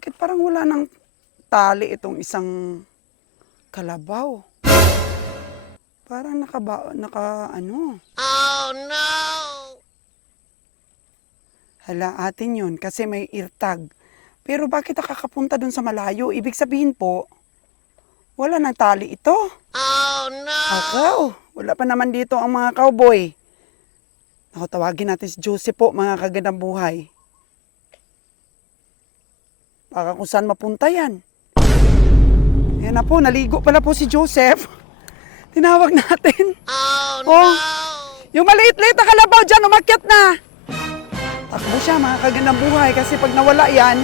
Bakit parang wala ng tali itong isang kalabaw? Parang ano. Oh no! Hala, atin yun kasi may eartag. Pero bakit nakakapunta dun sa malayo? Ibig sabihin po, wala ng tali ito. Oh no! Akaw, wala pa naman dito ang mga cowboy. Ako, tawagin natin si Joseph po, mga kagandang buhay. Baka kung saan mapunta yan. Yan na po, naligo pala po si Joseph. Tinawag natin. Oh no! Oh, yung maliit-liit na kalabaw dyan, umakyat na. Takbo siya, mga kagandang buhay, kasi pag nawala yan,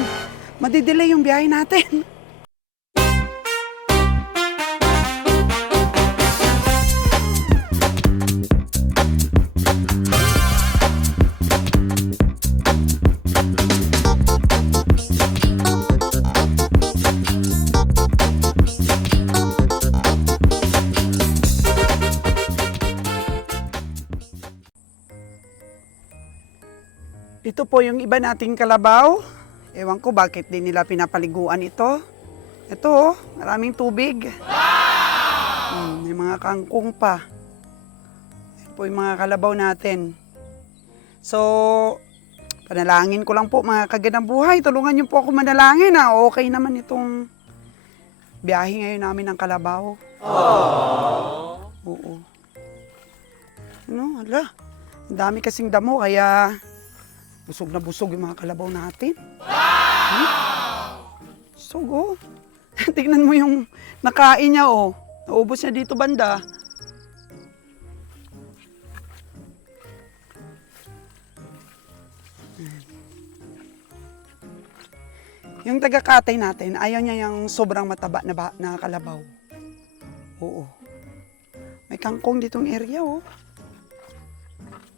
madidelay yung biyahe natin. Ito po yung iba nating kalabaw. Ewan ko bakit din nila pinapaliguan ito. Ito, maraming tubig. May mga kangkong pa. Ito po yung mga kalabaw natin. So, panalangin ko lang po mga kagandang buhay. Tulungan niyo po ako manalangin na okay naman itong biyahe ngayon namin ng kalabaw. Oo. Ano, hala. Ang dami kasing damo kaya busog na busog yung mga kalabaw natin. Busog, oh. Tignan mo yung nakain niya, oh. Naubos niya dito banda. Yung taga-katay natin, ayaw niya yung sobrang mataba na kalabaw. Oo. May kangkong ditong area, oh.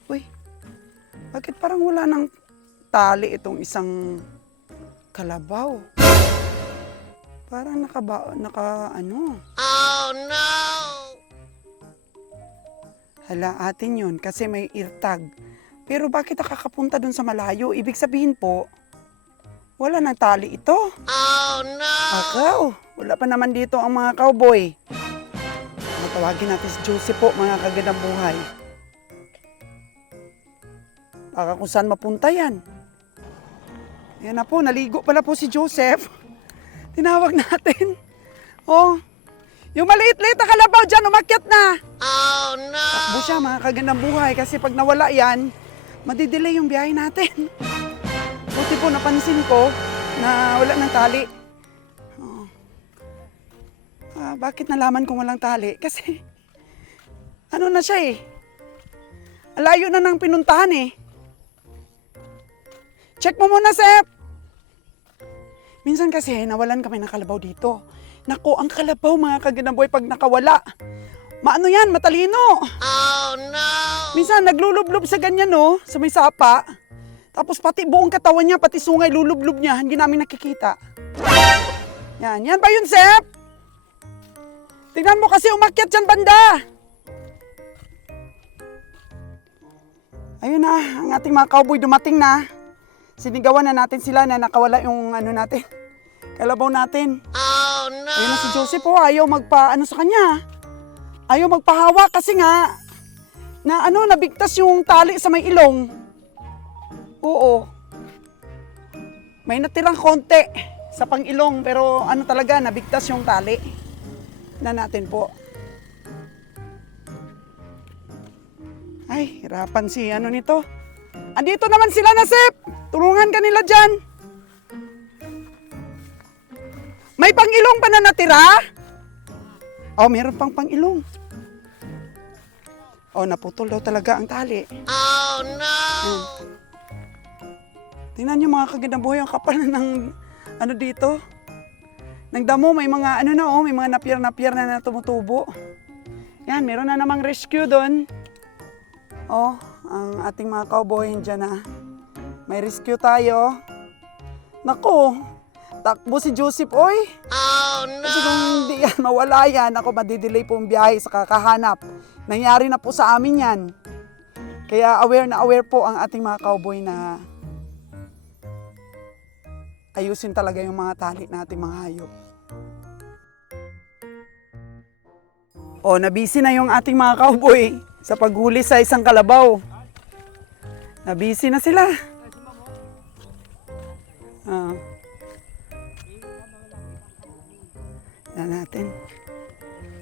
Uy, bakit parang wala ng tali itong isang kalabaw? Parang ano. Oh no! Hala, atin yun kasi may eartag. Pero bakit nakakapunta dun sa malayo? Ibig sabihin po, wala ng tali ito. Oh no! Akaw, wala pa naman dito ang mga cowboy. Tawagin natin si Joseph po, mga kagandang buhay. Baka kung saan mapunta yan. Yan na po, naligo pala po si Joseph. Tinawag natin. Oh, yung maliit-liit na kalabaw dyan, umakyat na. Oh no! Takbo siya, mga kagandang buhay, kasi pag nawala yan, madidelay yung biyahe natin. Buti po napansin ko na wala ng tali. Oh. Bakit nalaman kong walang tali? Kasi, ano na siya eh. Alayo na ng pinuntahan eh. Check mo muna, Sep. Minsan kasi, nawalan kami ng kalabaw dito. Naku, ang kalabaw, mga kagandang buhay, pag nakawala. Maano yan, matalino. Oh no! Minsan, naglulublob sa ganyan, no? Sa may sapa. Tapos pati buong katawan niya, pati sungay, lulublob niya. Hindi namin nakikita. Yan, yan ba yun, Sep? Tingnan mo kasi umakyat dyan, banda. Ayun na, ang ating mga cowboy dumating na. Sinigawan na natin sila na nakawala yung ano natin, kalabaw natin. Oh no! Ayun na si Joseph, oh, ayaw magpa-ano sa kanya. Ayaw magpahawa kasi nga, nabigtas yung tali sa may ilong. Oo. May natirang konti sa pang-ilong, pero talaga, nabigtas yung tali na natin po. Ay, hirapan si nito. Andito naman sila, Nasip. Tulungan ka nila dyan. May pang-ilong pa na natira? Oh, meron pang pang-ilong. Oh, naputol daw talaga ang tali. Oh no! Tingnan nyo mga kagandang buhay, ang kapal na ng dito. Ng damo, may mga may mga napir na tumutubo. Yan, meron na namang rescue doon. Oh, ang ating mga cowboy dyan na. May rescue tayo. Naku, takbo si Joseph, oy. Oh no! Kasi kung hindi yan, mawala yan, ako madidelay po ang biyahe sa kakahanap. Nangyari na po sa amin yan. Kaya aware na aware po ang ating mga cowboy na ayusin talaga yung mga tali natin mga hayop. O, nabisi na yung ating mga cowboy sa paghuli sa isang kalabaw. Nabisi na sila. Ah. Yan natin.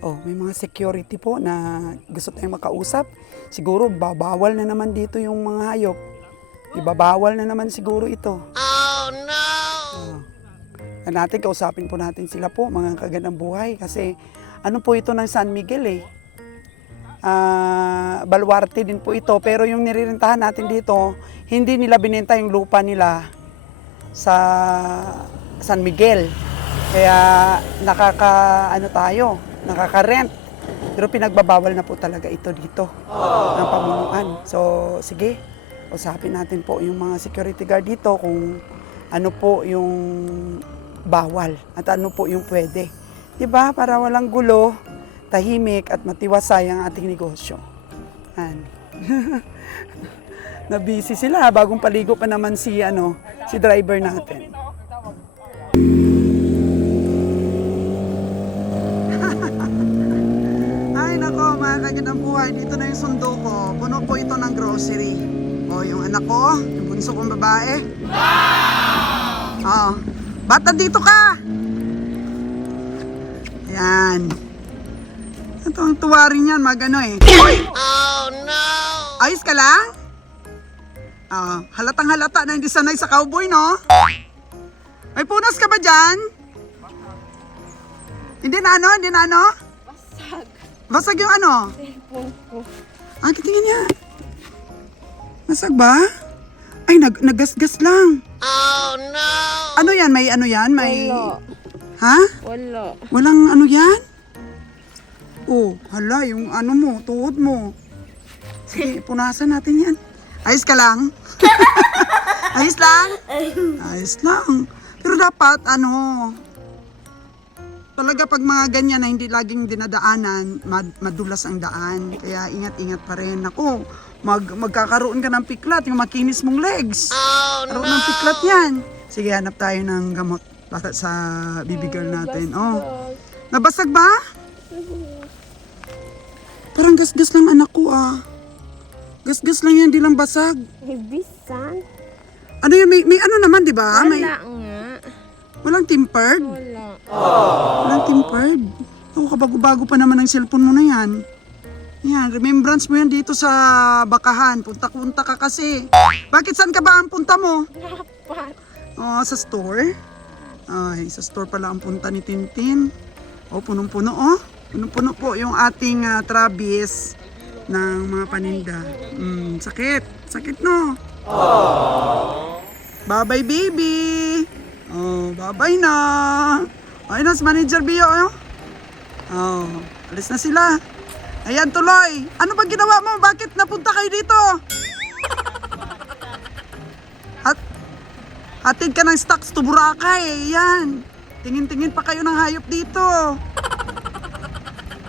Oh, may mga security po na gusto tayong makausap. Siguro babawal na naman dito yung mga hayop. Ibabawal na naman siguro ito. Oh no! Natin, kausapin po natin sila po, mga kagandang buhay. Kasi ano po ito ng San Miguel eh. Baluarte din po ito. Pero yung nirerentahan natin dito, hindi nila binenta yung lupa nila sa San Miguel. Kaya nakaka-rent. Pero pinagbabawal na po talaga ito dito ng pamunuan. So, sige, usapin natin po yung mga security guard dito kung ano po yung bawal at ano po yung pwede. Diba? Para walang gulo, tahimik at matiwasay ang ating negosyo. Yan. Nabisi sila, bagong paligo pa naman si driver natin. Ay nako, mga kagandang buhay, dito na yung sundo ko. Puno po ito ng grocery. O, yung anak ko, yung bunso kong babae. Wow! Bata, dito ka! Yan. Ito ang tuwa rin yan, magano eh. Oh no! Ayos ka lang? Halatang halata na hindi sanay sa cowboy, no? May punas ka ba dyan? Hindi na ano? Basag. Basag yung ano? Cellphone ko. Tingin niya. Basag ba? Ay, naggasgas lang. Oh no! Ano yan? May ano yan? May... Wala. Ha? Wala. Walang ano yan? Oh, hala, yung ano mo, tuhod mo. Sige, punasan natin yan. Ayos ka lang? Ayos lang? Ayos lang. Pero dapat, talaga pag mga ganyan na hindi laging dinadaanan, madulas ang daan. Kaya ingat-ingat pa rin. Ako, magkakaroon ka ng piklat, yung makinis mong legs. Oh Karoon no! ng piklat yan. Sige, hanap tayo ng gamot para sa baby girl natin. Oh, nabasag ba? Parang gasgas lang anak ko Gasgas lang yan, di lang basag. May bisan. Ano yun, may ano naman, di ba? Wala nga. Walang tempered? Wala. Walang tempered? Ako, kabago-bago pa naman ang cellphone mo na yan. Yan, remembrance mo yan dito sa bakahan. Punta-punta ka kasi. Bakit saan ka ba ang punta mo? Dapat. Sa store? Ay, sa store pala ang punta ni Tintin. Punong-puno Punong-puno po yung ating Travis ng mga paninda. Sakit no? Bye-bye baby! Bye-bye na! Ayun na, si Manager Bio, alis na sila. Ayan, tuloy. Ano ba ginawa mo? Bakit napunta kayo dito? Hatid ka ng stocks to Boracay. Yan. Tingin-tingin pa kayo ng hayop dito.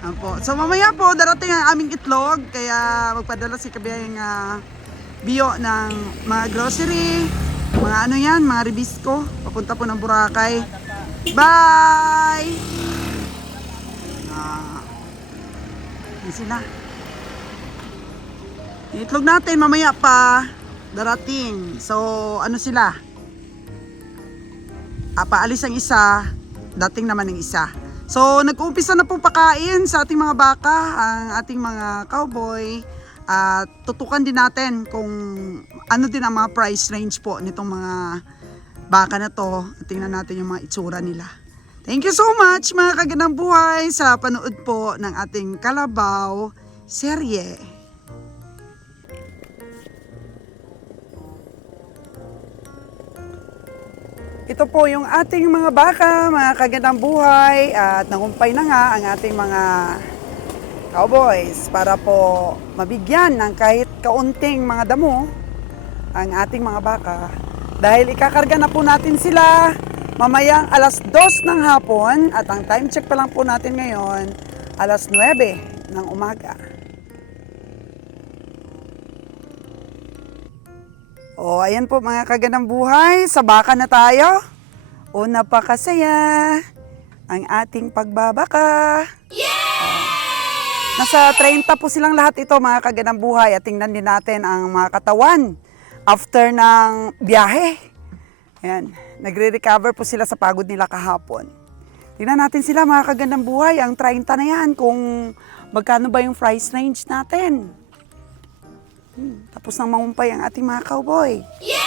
Apo. So mamaya po, darating ang aming itlog. Kaya magpadala si Kabiyang Bio ng mga grocery. Mga mga ribisco. Papunta po ng Boracay. Bye! Yan sila. Itlog natin mamaya pa darating. So sila? Paalis ang isa, dating naman ang isa. So nag-uumpisa na po pakain sa ating mga baka, ang ating mga cowboy. At tutukan din natin kung ano din ang mga price range po nitong mga baka na to. Tingnan natin yung mga itsura nila. Thank you so much mga kagandang buhay sa panood po ng ating Kalabaw serye. Ito po yung ating mga baka, mga kagandang buhay, at nangumpay na nga ang ating mga cowboys para po mabigyan ng kahit kaunting mga damo ang ating mga baka. Dahil ikakarga na po natin sila mamayang 2:00 ng hapon at ang time check pa lang po natin ngayon 9:00 ng umaga. Ayan po mga kagandang buhay, sa baka na tayo. O napakasaya ang ating pagbabaka. Nasa 30 po silang lahat ito mga kaganang buhay at tingnan din natin ang mga katawan after ng biyahe. Ayan, nagre-recover po sila sa pagod nila kahapon. Tingnan natin sila mga kagandang buhay, ang 30 na yan kung magkano ba yung price range natin. Tapos nang mangumpay ang ating mga cowboy. Yay!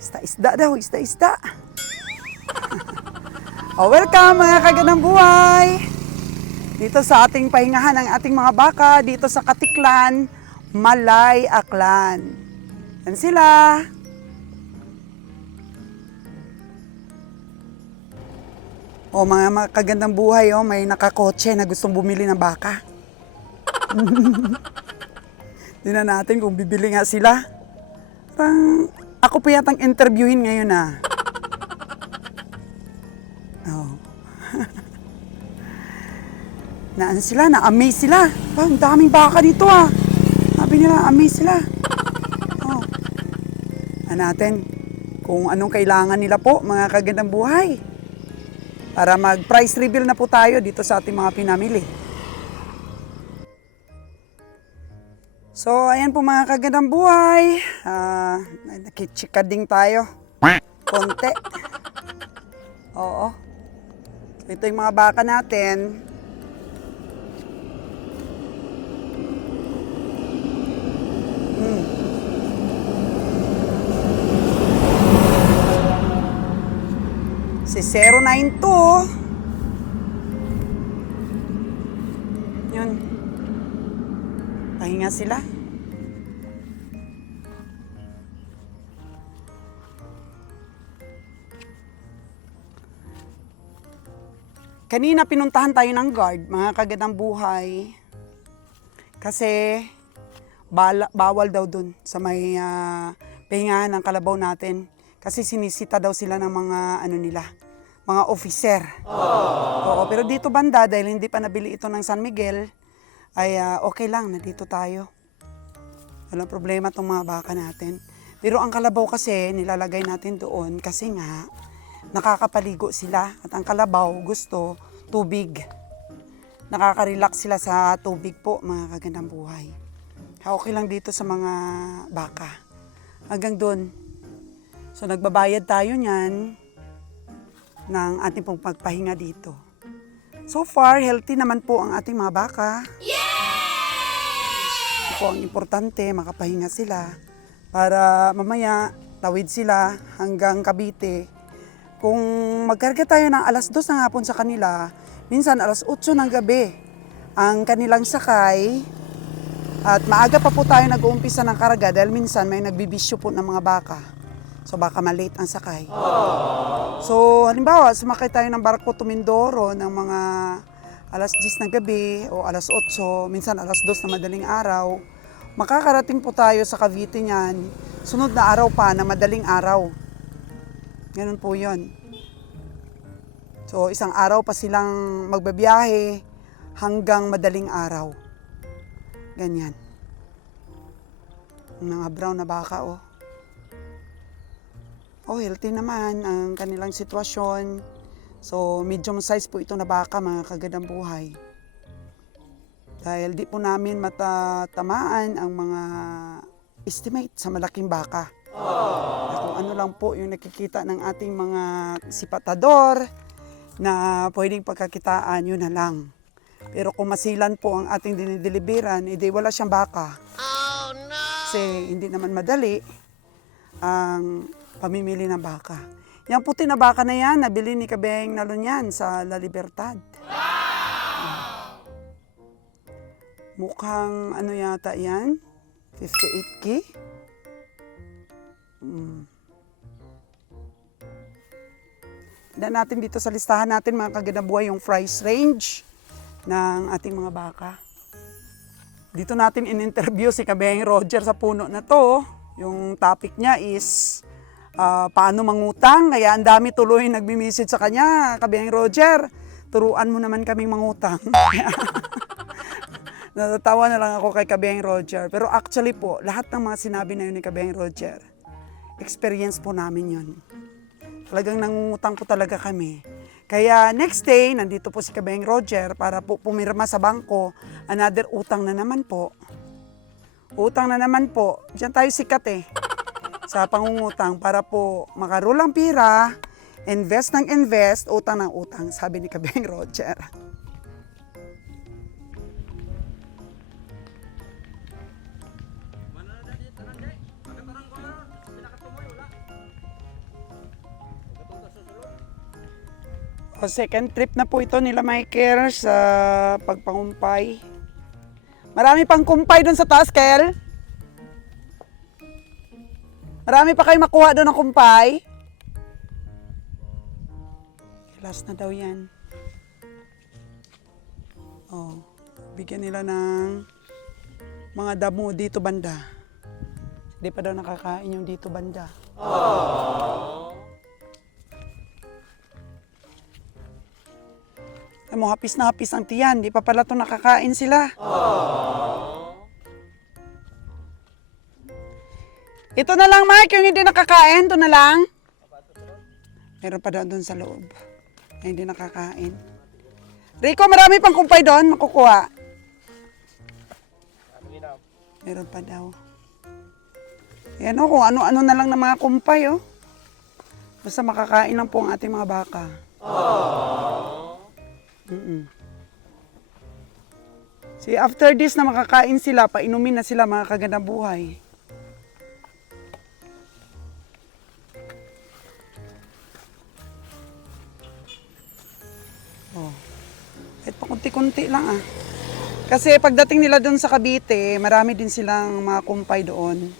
Isda-isda daw, isda-isda. Welcome mga kagandang buhay! Dito sa ating pahingahan ng ating mga baka, dito sa Katiklan, Malay, Aklan. Yan sila. O mga kagandang buhay, may nakakotse na gustong bumili ng baka. Tingnan natin kung bibili nga sila. Parang ako pa yatang interviewin ngayon Oh. Naan sila, na-amaze sila. Ang daming baka dito Sabi nila, amaze sila. Natin kung anong kailangan nila po, mga kagandang buhay. Para mag-price reveal na po tayo dito sa ating mga pinamili. So, ayan po mga kagandang buhay. Nakitsikading tayo. Konti. Oo. Ito yung mga baka natin. Si 092. Yun. Pahinga sila. Kanina pinuntahan tayo ng guard, mga kagandang buhay. Kasi bawal daw dun sa may pahingahan ng kalabaw natin. Kasi sinisita daw sila ng mga mga officer. Oo, pero dito banda, dahil hindi pa nabili ito ng San Miguel, ay okay lang, nandito tayo. Walang problema itong mga baka natin. Pero ang kalabaw kasi, nilalagay natin doon kasi nga, nakakapaligo sila. At ang kalabaw gusto tubig. Nakaka-relax sila sa tubig po, mga kagandang buhay. Okay lang dito sa mga baka. Hanggang doon. So nagbabayad tayo niyan ng ating pong pagpahinga dito. So far, healthy naman po ang ating mga baka. Ito po ang importante, makapahinga sila para mamaya tawid sila hanggang Cavite. Kung magkarga tayo ng alas 2 ng hapon sa kanila, minsan alas 8 ng gabi ang kanilang sakay. At maaga pa po tayo nag-uumpisa ng karga dahil minsan may nagbibisyo po ng mga baka. So baka malate ang sakay. So halimbawa, sumakay tayo ng barko to Mindoro ng mga alas 10 ng gabi o alas 8, minsan alas 2 na madaling araw. Makakarating po tayo sa Cavite niyan, sunod na araw pa na madaling araw. Ganun po yun. So isang araw pa silang magbabiyahe hanggang madaling araw. Ganyan. Mga brown na baka healthy naman ang kanilang sitwasyon. So, medium size po ito na baka, mga kagandang buhay. Dahil di po namin matatamaan ang mga estimate sa malaking baka. Kung ano lang po yung nakikita ng ating mga sipatador na pwedeng pagkakitaan, yun na lang. Pero kung masilan po ang ating dinideliveran, edi wala siyang baka. Oh no! Kasi hindi naman madali ang pamimili ng baka. Yung puti na baka na yan, nabili ni Kabeng Nalunyan sa La Libertad. Wow! Mukhang ano yata yan? 58K? Tignan natin dito sa listahan natin, mga kagandang buhay, yung price range ng ating mga baka. Dito natin in-interview si Kabeng Roger sa puno na to. Yung topic niya is paano mangutang, kaya ang dami tuloy nagmi-message sa kanya. Kabeng Roger, turuan mo naman kaming mangutang. Natatawa na lang ako kay Kabeng Roger. Pero actually po, lahat ng mga sinabi na yun ni Kabeng Roger, experience po namin yun. Talagang nangungutang po talaga kami. Kaya next day, nandito po si Kabayang Roger para po pumirma sa bangko. Another utang na naman po. Utang na naman po. Diyan tayo sikat eh. Sa pangungutang para po makarulang pira, invest ng invest, utang ng utang, sabi ni Kabayang Roger. O, second trip na po ito nila Michael sa pagpangumpay. Marami pang kumpay doon sa taas, Kel. Marami pa kayo makuha doon ng kumpay. Last na daw yan. Oh, bigyan nila ng mga damo dito banda. Hindi pa daw nakakain yung dito banda. Alam mo, hapis na hapis ang tiyan. Di pa pala ito nakakain sila. Ito na lang, Mike, yung hindi nakakain. Ito na lang. Meron pa doon sa loob. Ay, hindi nakakain. Rico, marami pang kumpay doon. Makukuha. Meron pa daw. Ayan o, kung ano-ano na lang ng mga kumpay, oh. Basta makakain lang po ang ating mga baka. See, after this na makakain sila, painumin na sila mga kagandang buhay. Oh. Kahit pa kunti-kunti lang ah. Kasi pagdating nila doon sa Cavite, marami din silang mga kumpay doon.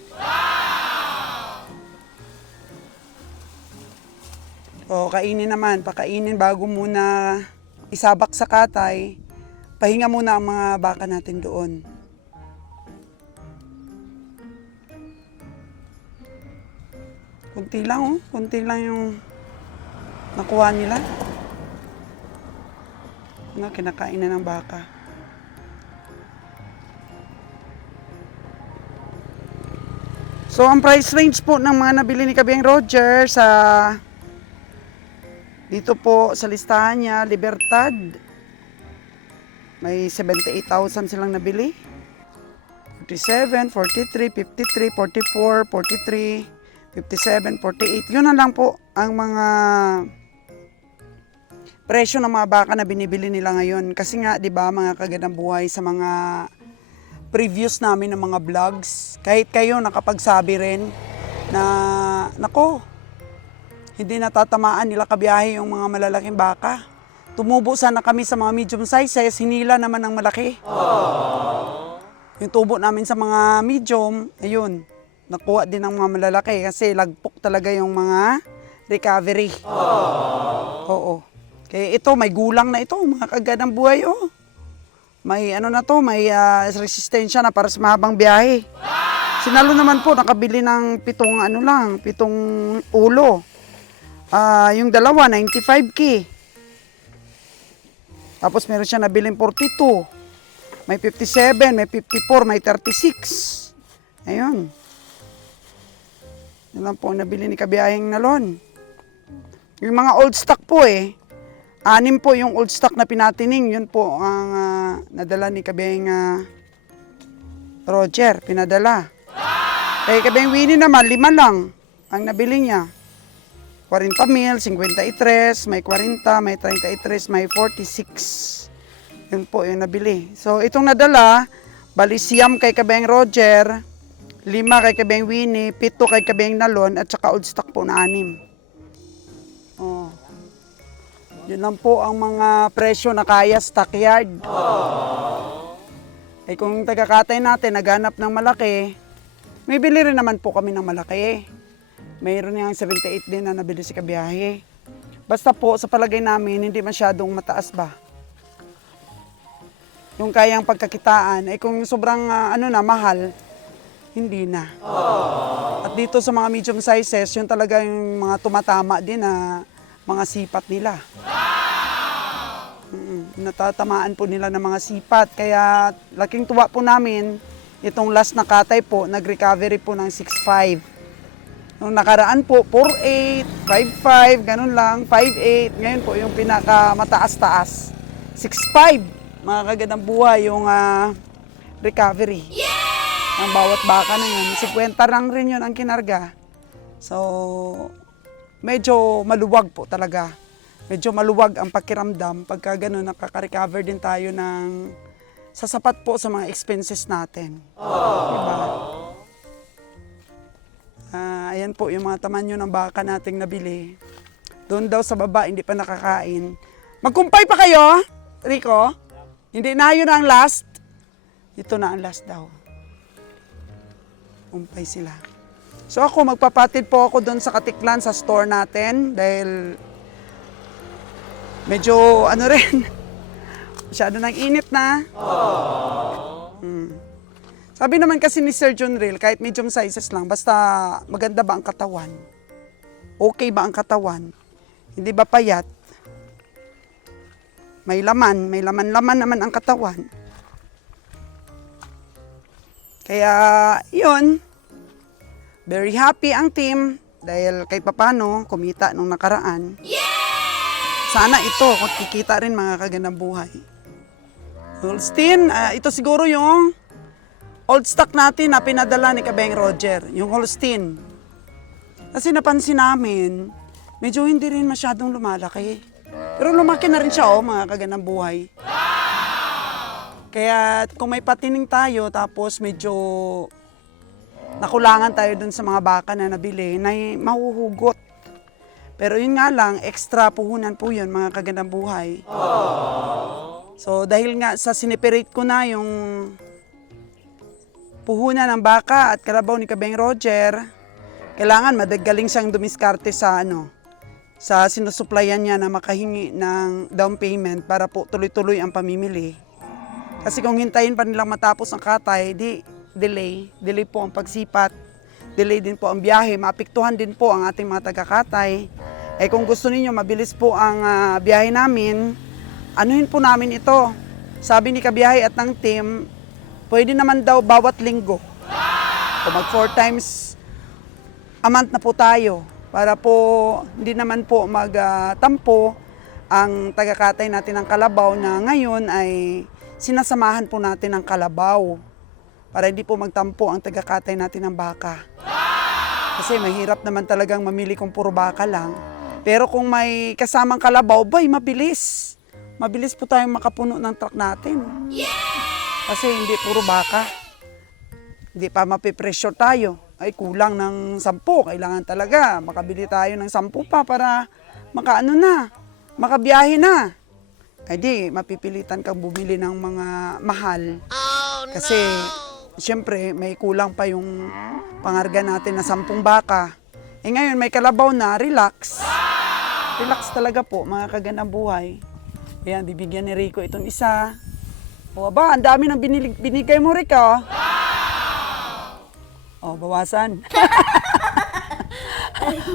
O, kainin naman, pakainin bago muna isabak sa katay, pahinga muna ang mga baka natin doon. Kunti lang oh, kunti lang yung nakuha nila. Kinakain na ng baka. So, ang price range po ng mga nabili ni Kabayang Roger sa dito po sa listahan niya, Libertad. May 78,000 silang nabili. 47, 43, 53, 44, 43, 57, 48. Yun na lang po ang mga presyo ng mga baka na binibili nila ngayon. Kasi nga, di ba, mga kagandang buhay sa mga previews namin ng mga vlogs. Kahit kayo nakapagsabi rin na, nako, hindi natatamaan nila kabiyahe yung mga malalaking baka. Tumubo sana kami sa mga medium sizes, hinila naman ng malaki. Yung tubo namin sa mga medium, ayun, nakuha din ng mga malalaki kasi lagpok talaga yung mga recovery. Oo. Kaya ito, may gulang na ito, mga kagandang buhay, oh. May ano na to, may resistensya na para sa mahabang biyahe. Sinalo naman po, nakabili ng 7 ulo. Yung dalawa, 95K. Tapos meron siya nabiling 42. May 57, may 54, may 36. Ayun. Yan lang po ang nabili ni Kabiyahing Nalon. Yung mga old stock po eh. 6 po yung old stock na pinatining. Yun po ang nadala ni Kabiyahing Roger. Pinadala. Kaya Kabiyahing Winnie naman, 5 lang ang nabili niya. 40 mil, 53, may 40, may 33, may 46. Yun po yung nabili. So itong nadala, bali siyam kay Kabayang Roger, 5 kay Kabayang Winnie, 7 kay Kabayang Nalon, at saka old stock po na 6. Oh. Yun lang po ang mga presyo na kaya stockyard. Eh kung taga-katay natin, naghanap ng malaki, may bili rin naman po kami ng malaki. Mayroon niyang 78 din na nabili si Kabiyahe. Basta po, sa palagay namin, hindi masyadong mataas ba? Yung kayang pagkakitaan, eh kung sobrang mahal, hindi na. At dito sa mga medium sizes, yun talaga yung mga tumatama din na mga sipat nila. Natatamaan po nila ng mga sipat. Kaya laking tuwa po namin, itong last na katay po, nag-recovery po ng 6.5. Nung nakaraan po, 4.8, 5.5, ganun lang, 5.8. Ngayon po yung pinakamataas-taas. 6.5, mga kagandang buhay, yung recovery. Ang bawat baka na yun. 50 lang rin yun ang kinarga. So, medyo maluwag po talaga. Medyo maluwag ang pakiramdam pagka gano'n nakaka-recover din tayo ng sasapat po sa mga expenses natin. Diba? Ayan po yung mga tamanyo ng baka nating nabili. Doon daw sa baba, hindi pa nakakain. Magkumpay pa kayo, Rico? Hindi na yun ang last? Ito na ang last daw. Kumpay sila. So ako, magpapatid po ako doon sa Katiklan sa store natin dahil medyo ano rin, masyado nang init na. Sabi naman kasi ni Sir John Real, kahit medium sizes lang, basta maganda ba ang katawan? Okay ba ang katawan? Hindi ba payat? May laman naman ang katawan. Kaya, yun, very happy ang team dahil kahit papano, kumita nung nakaraan. Sana ito, kung kikita rin mga kagandang buhay. Holstein, ito siguro yung old stock natin na pinadala ni Kabeng Roger, yung Holstein. Kasi napansin namin, medyo hindi rin masyadong lumalaki. Pero lumaki na rin siya, mga kagandang buhay. Kaya kung may patining tayo, tapos medyo nakulangan tayo dun sa mga baka na nabili, na mahuhugot. Pero yun nga lang, extra puhunan po yun, mga kagandang buhay. So dahil nga sa sineperate ko na yung puhunan ng baka at kalabaw ni Kabeng Roger, kailangan madagaling siyang dumiskarte sa sa sinusuplayan niya na makahingi ng down payment para po tuloy-tuloy ang pamimili. Kasi kung hintayin pa nilang matapos ang katay, delay po ang pagsipat, delay din po ang biyahe, maapektuhan din po ang ating mga taga-katay. Kung gusto niyo mabilis po ang biyahe namin, anuhin po namin ito. Sabi ni Kabiyahe at ng team, pwede naman daw bawat linggo. Kung mag 4 times a month na po tayo, para po hindi naman po magtampo ang taga-katay natin ng kalabaw na ngayon ay sinasamahan po natin ng kalabaw para hindi po magtampo ang taga-katay natin ng baka. Kasi mahirap naman talagang mamili kung puro baka lang. Pero kung may kasamang kalabaw, mabilis. Mabilis po tayong makapuno ng truck natin. Kasi hindi puro baka. Hindi pa mapipressure tayo. Ay kulang ng 10, kailangan talaga makabili tayo ng 10 pa para makabiyahe na. Ay di, mapipilitan kang bumili ng mga mahal. Kasi, siyempre, may kulang pa yung pangarga natin na 10 baka. Ngayon, may kalabaw na, relax. Relax talaga po, mga kagandang buhay. Ayan, bibigyan ni Rico itong isa. O ba, ang dami nang binigay mo, Rico. O, bawasan.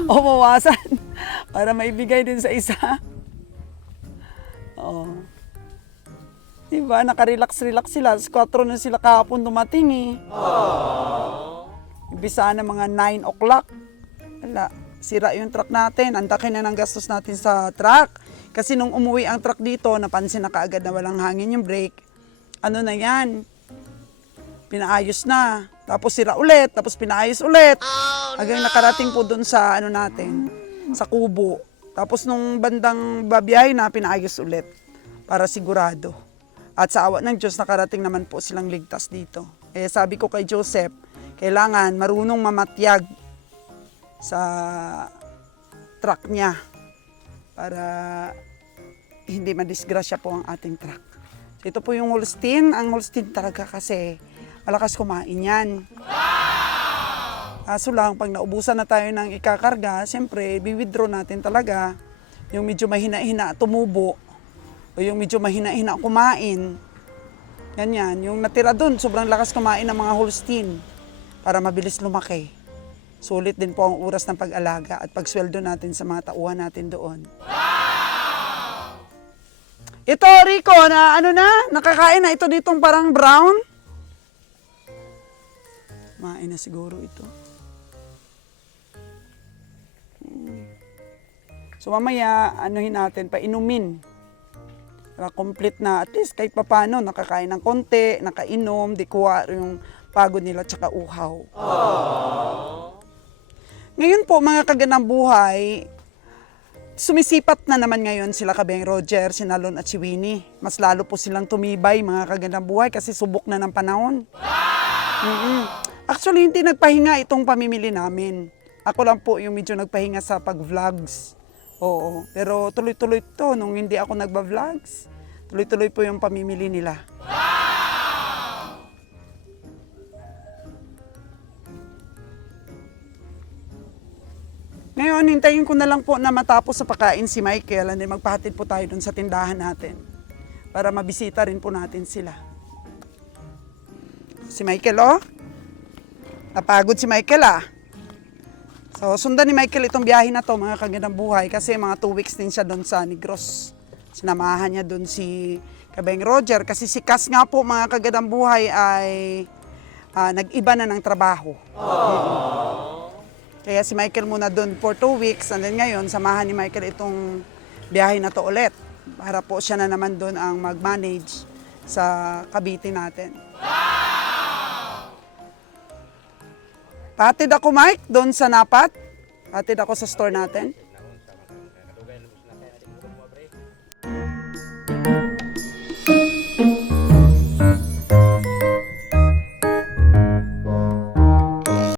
Bawasan. Para maibigay din sa isa. Oo. Diba, naka-relax sila. 4 na sila kahapon dumating Ibisa na mga 9 o'clock. Wala, sira yung truck natin. Andakin na ng gastos natin sa truck. Kasi nung umuwi ang truck dito, napansin na kaagad na walang hangin yung brake. Ano na yan? Pinaayos na. Tapos sira ulit, tapos pinaayos ulit. Hanggang nakarating po doon sa natin, sa kubo. Tapos nung bandang babiyahe na, pinaayos ulit para sigurado. At sa awa ng Diyos, nakarating naman po silang ligtas dito. Sabi ko kay Joseph, kailangan marunong mamatyag sa truck niya para hindi madisgrasya po ang ating truck. So, ito po yung Holstein. Ang Holstein talaga kasi malakas kumain yan. Kaso lang, pag naubusan na tayo ng ikakarga, siyempre, bi-withdraw natin talaga. Yung medyo mahina-hina tumubo, o yung medyo mahina-hina kumain. Ganyan. Yung natira doon, sobrang lakas kumain ng mga Holstein para mabilis lumaki. Sulit din po ang oras ng pag-alaga at pagsweldo natin sa mga tauhan natin doon. Ito, Rico, na nakakain na ito ditong parang brown. Kumain na siguro ito. So mamaya, anuhin natin, painumin. Para complete na, at least kahit papano, nakakain ng konti, nakainom, di kuha yung pagod nila tsaka uhaw. Ngayon po mga kaganang buhay, sumisipat na naman ngayon sila Kabeng Roger, si Nalon at si Winnie. Mas lalo po silang tumibay mga kaganang buhay kasi subok na ng panahon. Actually, hindi nagpahinga itong pamimili namin. Ako lang po yung medyo nagpahinga sa pag-vlogs. Oo, pero tuloy-tuloy to nung hindi ako nagba-vlogs. Tuloy-tuloy po yung pamimili nila. Ngayon, hintayin ko na lang po na matapos sa pagkain si Michael and then magpahatid po tayo dun sa tindahan natin para mabisita rin po natin sila. Si Michael, oh. Napagod si Michael, ah. So, sundan ni Michael itong biyahe na to, mga kaganang buhay, kasi mga 2 weeks din siya doon sa Negros. Sinamahan niya doon si Kabeng Roger, kasi si Cas nga po, mga kaganang buhay, ay nag-iba na ng trabaho. Kaya si Michael muna doon for 2 weeks, and then ngayon, samahan ni Michael itong biyahe na to ulit. Para po siya na naman doon ang mag-manage sa Cavite natin. Patid ako, Mike, doon sa Napat. Patid ako sa store natin.